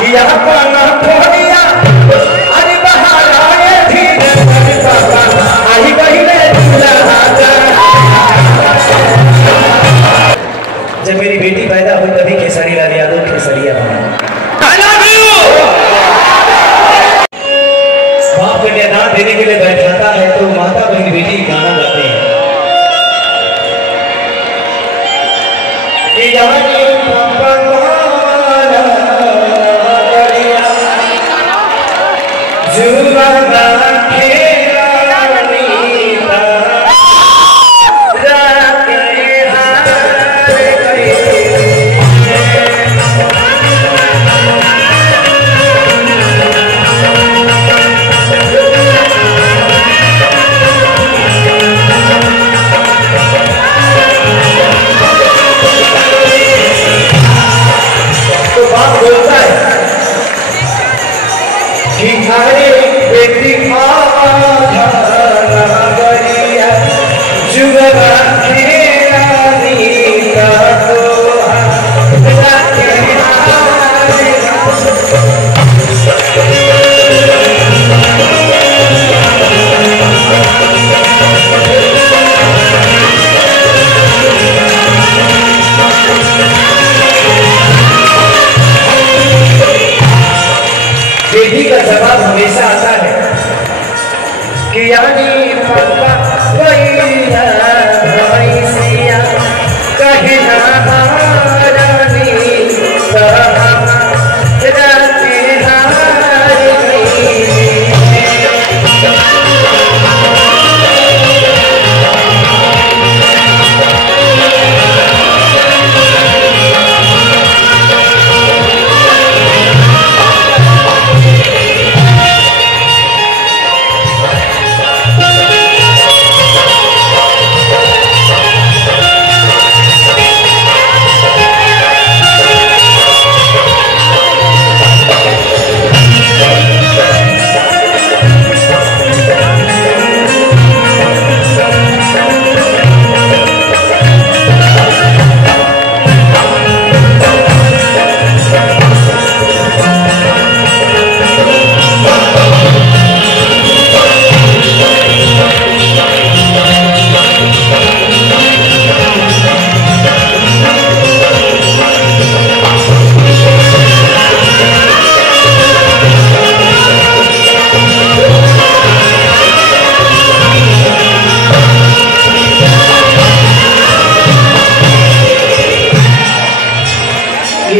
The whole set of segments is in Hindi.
किया पाना थोड़िया अरे बाहर आए धीरे पापा आई बहिने जब मेरी बेटी पैदा हुई तभी खेसारी लाल यादव खेसरिया बना। बाप कन्यादान देने के लिए बैठाता है तो माता बहन बेटी गाना गाते हैं कि बेटी का जवाब हमेशा आता है कि यानी पापा भैया भैसिया कहना रानी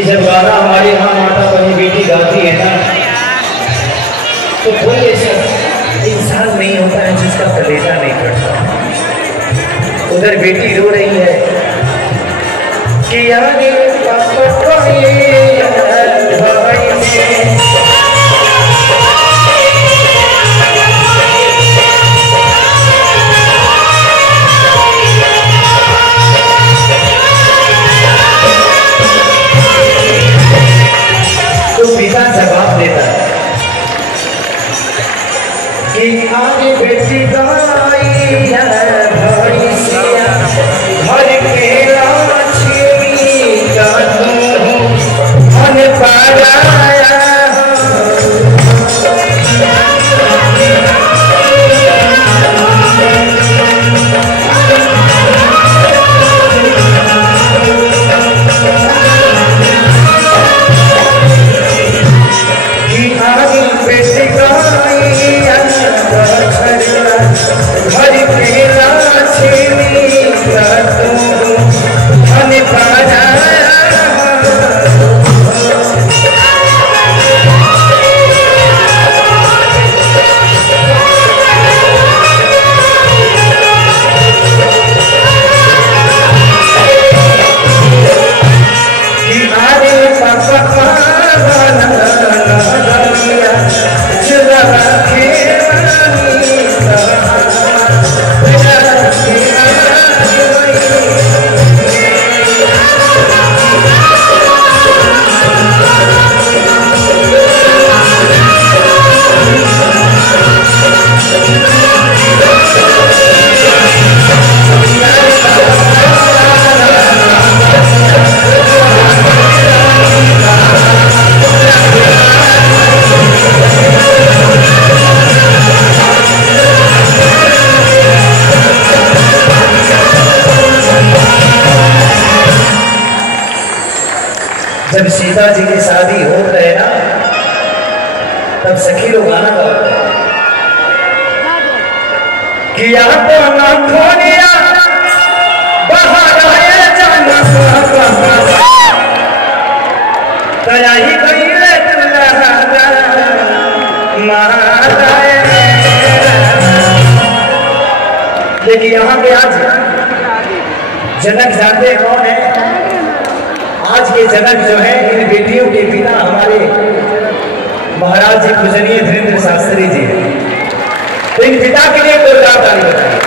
जब गाना हमारे यहाँ माता बहन बेटी गाती है ना तो कोई ऐसा इंसान नहीं होता है जिसका कलेजा नहीं पड़ता। उधर बेटी रो रही है कि यानी तो पिता जवाब देता है कि आगे बेटी गाई भैसिया घर के लक्ष्मी का मन पाया जब सीता जी की शादी हो रहे ना, तब सखी लोग गाना गाते हैं कि आपको ना खोनिया बाहर आए जाना तया ही कहीं ले लेकिन यहाँ पे आज जनक जानते कौन है? आज के जनक जो है इन बेटियों के पिता हमारे महाराज जी पूजनीय धीरेन्द्र शास्त्री जी हैं। तो इन पिता के लिए कोई ताली बताइए।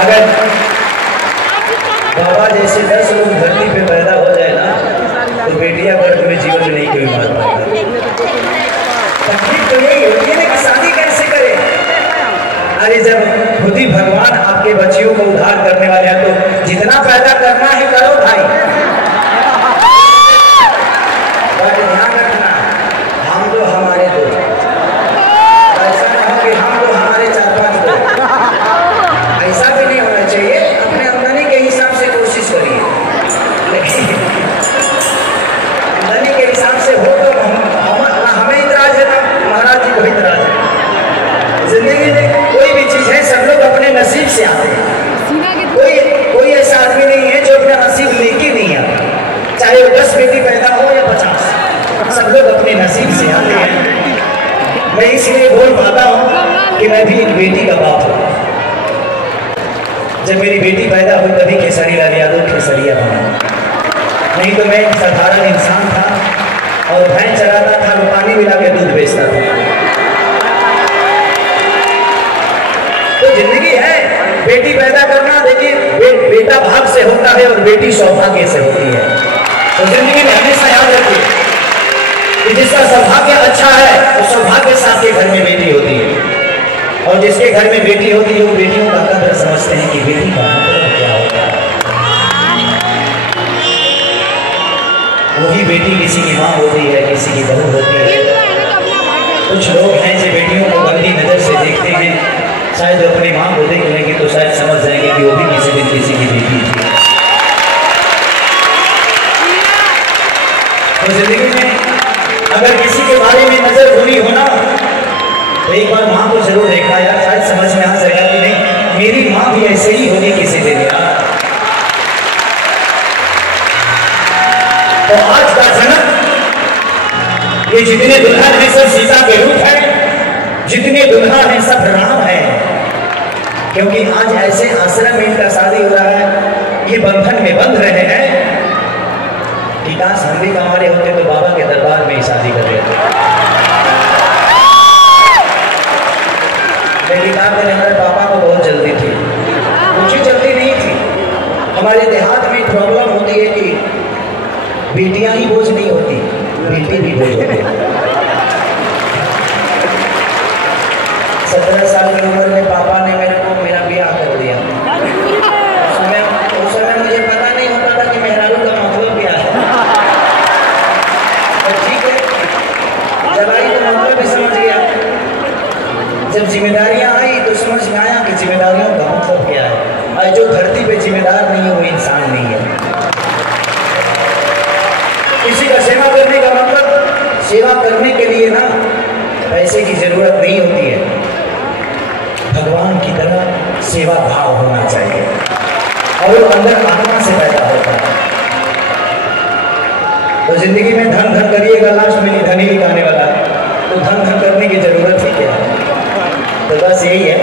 अगर बाबा जैसे 10 लोग धरती पे पैदा हो जाए ना, तो बेटियां गर्भ में जीवन नहीं कोई मार पाएगा। तकलीफ तो यही होती है ना कि शादी कैसे करें। अरे जब खुद ही भगवान आपके बच्चियों को उद्धार करने वाले हैं, तो जितना पैदा करना है करो भाई। पर ध्यान रखना, हम तो हमारे दो, ऐसा नहीं हो कि हम तो हमारे 4-5 दो। ऐसा भी नहीं होना चाहिए। अपने आमदनी के हिसाब से कोशिश करिए, लेकिन आमदनी के हिसाब से हो तो हमें इतराज है ना, महाराज जी को इतराज है। जिंदगी में कोई भी चीज है, सब लोग अपने नसीब से आते हैं। कोई ऐसा आदमी नहीं है जो अपना नसीब लेके नहीं आता, चाहे वो 10 बेटी पैदा हो या 50, सब लोग अपने नसीब से आते हैं। मैं इसलिए बोल पाता हूँ कि मैं भी एक बेटी का बाप हूँ। जब मेरी बेटी पैदा हुई तभी केसरी लाल यादव केसरिया बना, नहीं तो मैं साधारण इंसान था और भैंस चराता था, वो पानी मिला के दूध बेचता था। तो जिंदगी है, बेटी पैदा करना देखिए बेटा भाग से होता है और बेटी सौभाग्य से होती है। तो जिंदगी में हमेशा याद रखिए कि जिसका सौभाग्य अच्छा है वो सौभाग्य से आपके घर में बेटी होती है, और जिसके घर में बेटी होती है वो बेटियों का कदर समझते हैं कि बेटी का मतलब क्या होता है। वही बेटी किसी की माँ होती है, किसी की बहू होती है। कुछ लोग हैं जो बेटियों को गंदी नजर से देखते हैं, शायद वो अपनी माँ को देख लेंगे तो शायद समझ जाएंगे कि वो भी किसी दिन किसी की बेटी थी। तो जिंदगी में अगर किसी के बारे में नजर बुरी हो ना, तो एक बार माँ को जरूर देखना यार, शायद समझ में आ जाएगा कि नहीं मेरी माँ भी ऐसे ही होगी किसी दिन यार। तो आज का जनक, ये जितने दुल्हन है सब सीता के रूप है, जितने दुल्हा है सब राम है। क्योंकि आज ऐसे आश्रम में इनका शादी हो रहा है, ये बंधन में बंध रहे हैं कि काश हम भी हमारे होते तो बाबा के दरबार में ही शादी कर लेते। लेकिन आपने हमारे पापा को बहुत जल्दी थी, कुछ जल्दी नहीं थी। हमारे देहात में प्रॉब्लम होती है कि बेटियां ही बोझ नहीं होती, बेटी भी बोझ होती है। 17 साल की उम्र में पापा ने मेरे को मेरा ब्याह कर दिया। उस समय मुझे पता नहीं होता था कि मेहरारू का मतलब क्या है। तो ठीक है, जब आई तो मतलब भी समझ गया, जब जिम्मेदारियां आई तो समझ में आया कि जिम्मेदारियों का मतलब क्या है। और जो धरती पे जिम्मेदार नहीं है वो इंसान नहीं है। किसी का सेवा करने का मतलब, सेवा करने के लिए ना पैसे की जरूरत नहीं होती है, भगवान की तरह सेवा भाव होना चाहिए, और वो अंदर आत्मा से पैदा होता है। तो जिंदगी में धन धन करिएगा, लास्ट में धन ही निकालने वाला है, तो धन धन करने की जरूरत ही क्या है। तो बस यही है।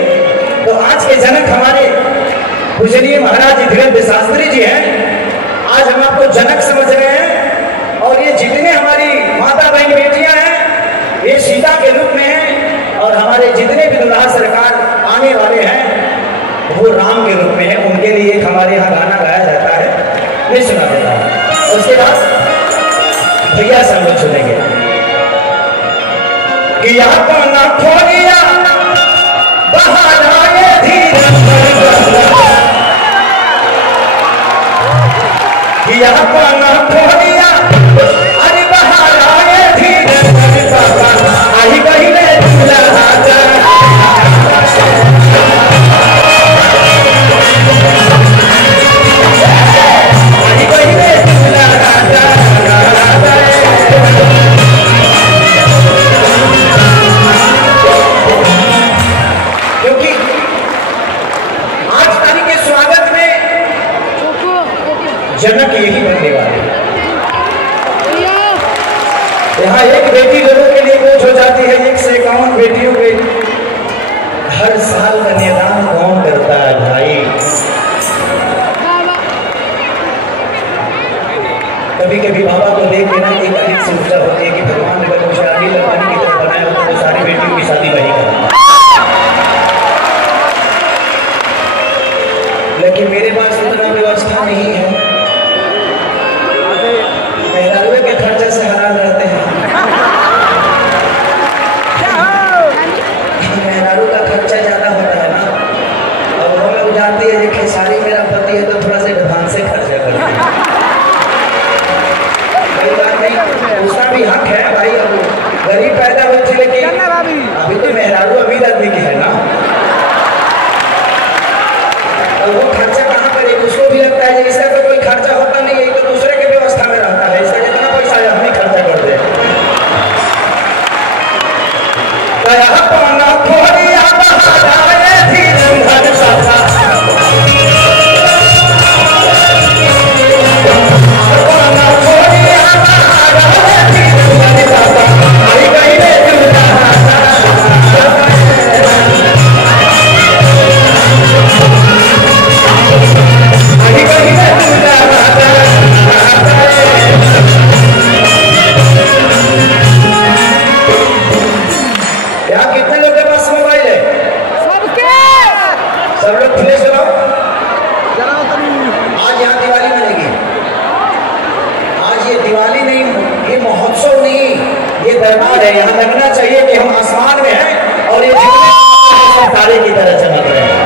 तो आज के जनक हमारे पूजनीय महाराज जी धीरेन्द्र शास्त्री जी हैं। आज हम आपको जनक समझ रहे हैं, और ये जितने हमारी माता बहन बेटियां हैं ये सीता के रूप में हैं, और हमारे जितने भी दुल्हा सरकार आने वाले हैं वो राम के रूप में है। उनके लिए एक हमारे यहाँ गाना गाया जाता है, मैं सुना देता हूँ, उसके बाद भैया से हम लोग सुनेंगे कि यहाँ को ना खोलिया बाहर आए धीरे, कि यहाँ को ना खोलिया अरे बाहर आए धीरे, आई कहीं नहीं जहाँ एक बेटी लोगों के लिए बोझ हो जाती है, 1 से 51 बेटियों के हर साल का निदान कौन करता है भाई? कभी कभी बाबा को देख के ना एक अधिक सोचता होती है कि भगवान ने अगर मुझे आगे लगाने की तरफ बनाया होता तो सारी बेटियों की शादी वही करता, लेकिन मेरे पास इतना व्यवस्था नहीं है। मेहरारू के खर्चे से हैरान रहते हैं। मेहरारू का खर्चा ज्यादा होता है ना, और वो लोग जानती है कि खेसारी मेरा पति है तो थोड़ा सा एडवांस से खर्चा करते हैं। कोई बात नहीं, उसका भी हक है भाई। अब गरीब पैदा हुई थी, लेकिन अभी तो मेहरारू अमीर आदमी की है ना, तो वो खर्चा कहाँ करेगी? उसको भी लगता है इसका तो कोई खर्चा होता नहीं है, तो दूसरे की व्यवस्था में रहता है, इसका जितना पैसा है हम ही खर्चा करते हैं। यहाँ लगना चाहिए कि हम आसमान में हैं और ये तारे की तरह चमक रहे हैं।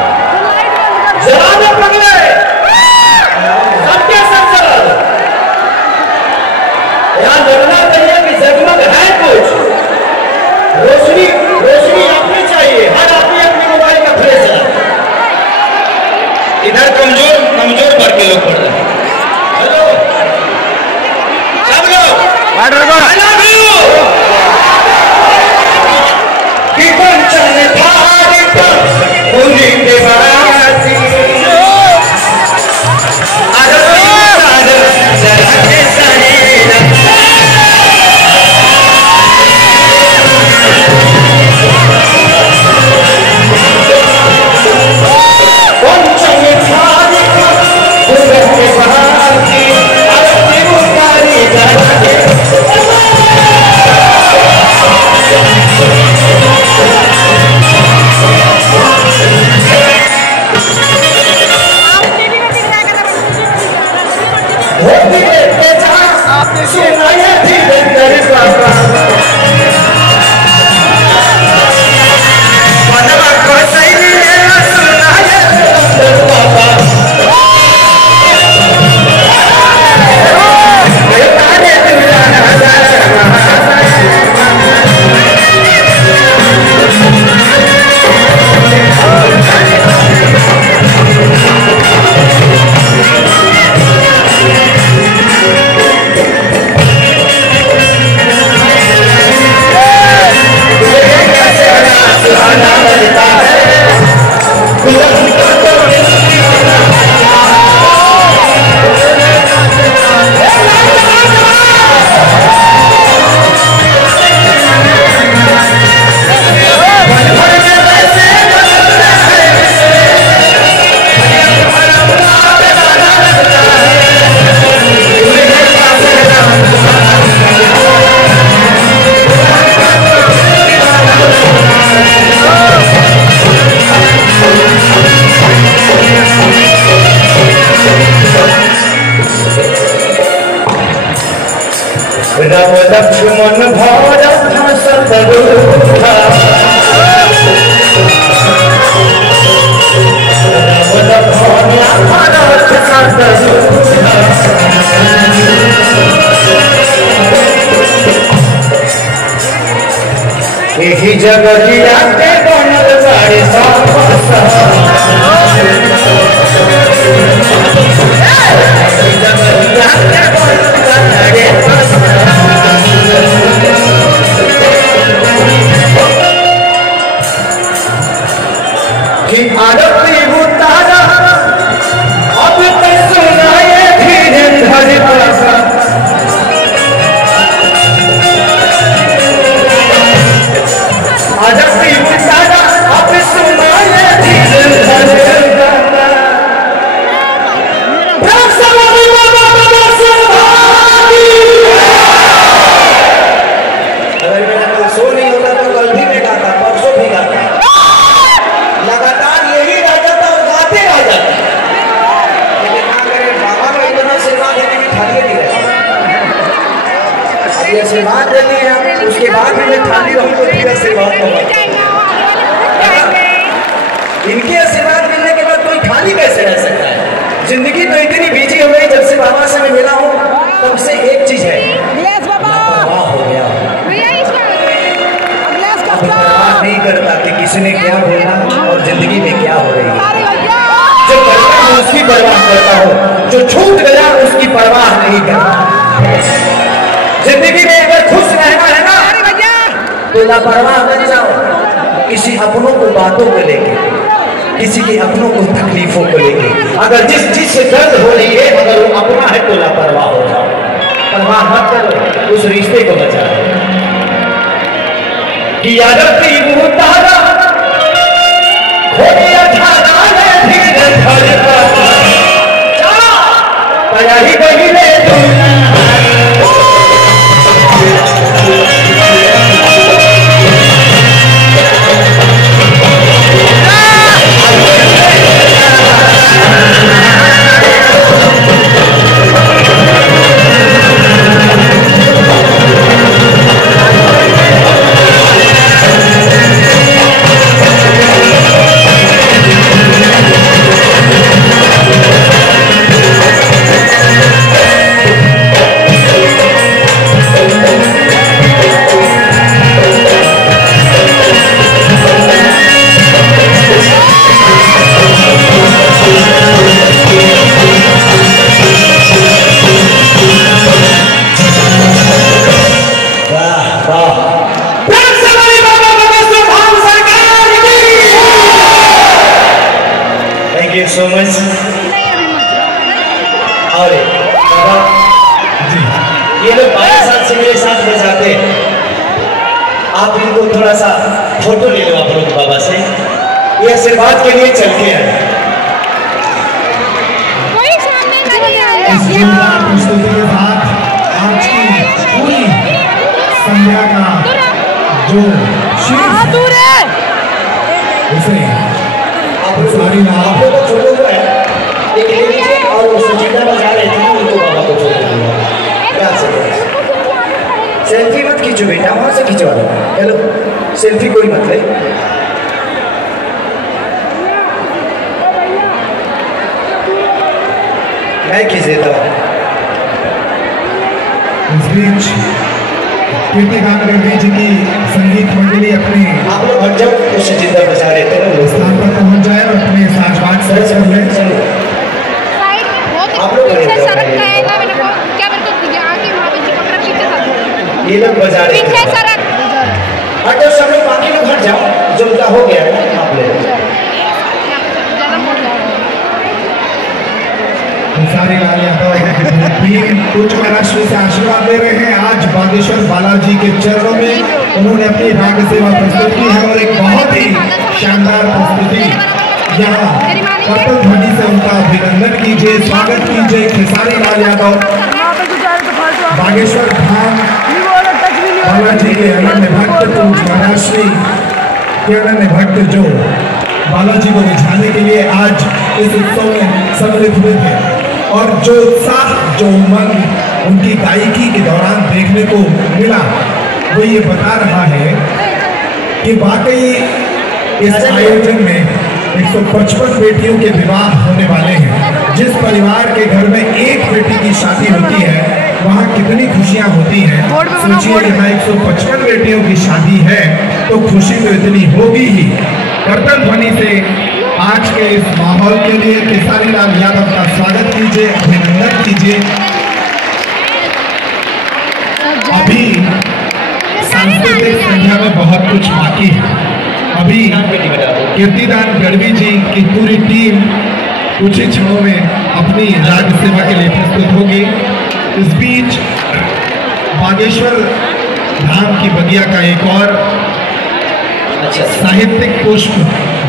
जरा न पगले, सबके सब यहाँ लगना चाहिए कि जगमग है कुछ, रोशनी रोशनी आपने चाहिए। हर आदमी अपने मोबाइल का फ्लैश है। इधर कमजोर कमजोर वर्ग के लोग पढ़ रहे हैं। हेलो सब लोग राम लक्ष्मण भरत शत्रुघ्न, यही जगतिया के बनल बाड़ी कि आरती उतारा अब तक सुनाए धीरे धीरे ये आशीर्वाद देते हैं आप, उसके बाद भी मैं खाली रहूँ तो फिर आशीर्वाद दूंगा। इनके आशीर्वाद मिलने के बाद कोई खाली कैसे रह सकता है? जिंदगी तो इतनी बिजी हो गई, जब से बाबा से मैं मिला हूँ तब से एक चीज है, लापरवाह हो गया। परवाह नहीं करता कि किसी ने क्या बोला और जिंदगी में क्या हो रही है। जो करता हूँ उसकी परवाह करता हूँ, जो छूट गया उसकी परवाह नहीं करता। जिंदगी में अगर खुश रहना है ना तो लापरवाह बन जाओ, किसी अपनों को बातों को लेके, किसी के अपनों को तकलीफों को लेके। अगर जिस चीज से दर्द हो रही है अगर वो अपना है तो लापरवाह हो जाओ। परवाह मत करो, उस रिश्ते को बचा लो। कि अरबी मुतारा खोली अठारा में धीरे धड़का तैयारी बही ले so much। और ये लोग 12 साल से मेरे साथ में जाते हैं, आप इनको थोड़ा सा फोटो ले लो आप लोग बाबा से, ये आशीर्वाद के लिए चल के आए। प्रस्तुति के साथ आज की पूरी संध्या का जो दूर है उसे सारी आप लोग को छोड़ो हुआ है, एक ले लीजिए और वो सुचिता बजा रहे थे उनको बाबा को छोड़ दूंगा। सेल्फी मत खींचो बेटा, वहां से खिंचवा लो। हेलो, सेल्फी कोई मत ले। मैं खींच देता हूँ। इस बीच कीर्तिकांत रेड्डी जी की संगीत मंडली अपने आप लोग हट जाओ, वो सुचिता बजा रहे थे ना, स्थान पर पहुंच जाए और अपने साजबाज से आप लोग ये लोग बजा रहे थे। हट जाओ सब लोग, बाकी लोग हट जाओ, जो उनका हो गया आप ले। सारी लाल यादव टीम कुछ महाराष्ट्र से आशीर्वाद दे रहे हैं। आज बागेश्वर बालाजी के चरणों में उन्होंने अपनी राग सेवा प्रस्तुत की है और एक बहुत ही शानदार प्रस्तुति यहाँ कर्तव्य ध्वनि से उनका अभिनंदन कीजिए, स्वागत कीजिए। खेसारी लाल यादव बागेश्वर धाम बालाजी के अनन्य भक्त, महाराष्ट्र के अनन्य भक्त जो बालाजी को रिझाने के लिए आज इस उत्सव में सम्मिलित हुए थे और जो उत्साह जो उमंग उनकी गायकी के दौरान देखने को मिला वो ये बता रहा है कि वाकई इस आयोजन में 155 बेटियों के विवाह होने वाले हैं। जिस परिवार के घर में एक बेटी की शादी होती है वहाँ कितनी खुशियाँ होती हैं। सोचिए यहाँ 155 बेटियों की शादी है तो खुशी तो इतनी होगी ही। कर्तव्य ध्वनि से आज के इस माहौल के लिए खेसारी लाल यादव का स्वागत कीजिए, अभिनंदन कीजिए। अभी सांस्कृतिक संध्या में बहुत कुछ बाकी है। अभी कीर्तिदान गढ़वी जी की पूरी टीम कुछ ही क्षणों में अपनी राग सेवा के लिए प्रस्तुत होगी। इस बीच बागेश्वर धाम की बगिया का एक और साहित्यिक पुष्प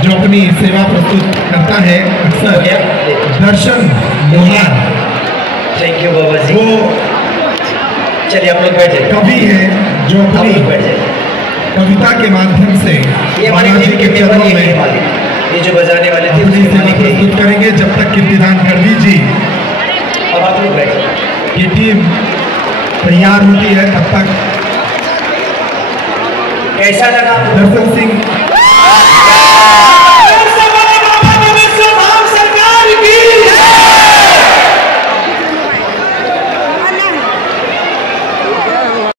जो अपनी सेवा प्रस्तुत करता है अक्सर, दर्शन लोहार, थैंक यू बाबा जी। वो चलिए आप लोग बैठे। कवि है जो अपनी कविता के माध्यम से बालाजी के चरणों में ये जो बजाने वाले थे अपनी सेवा प्रस्तुत करेंगे। जब तक कीर्तिदान गढ़वी जी अब आप लोग बैठे की टीम तैयार होती है तब तक कैसा लगा? दर्शन सिंह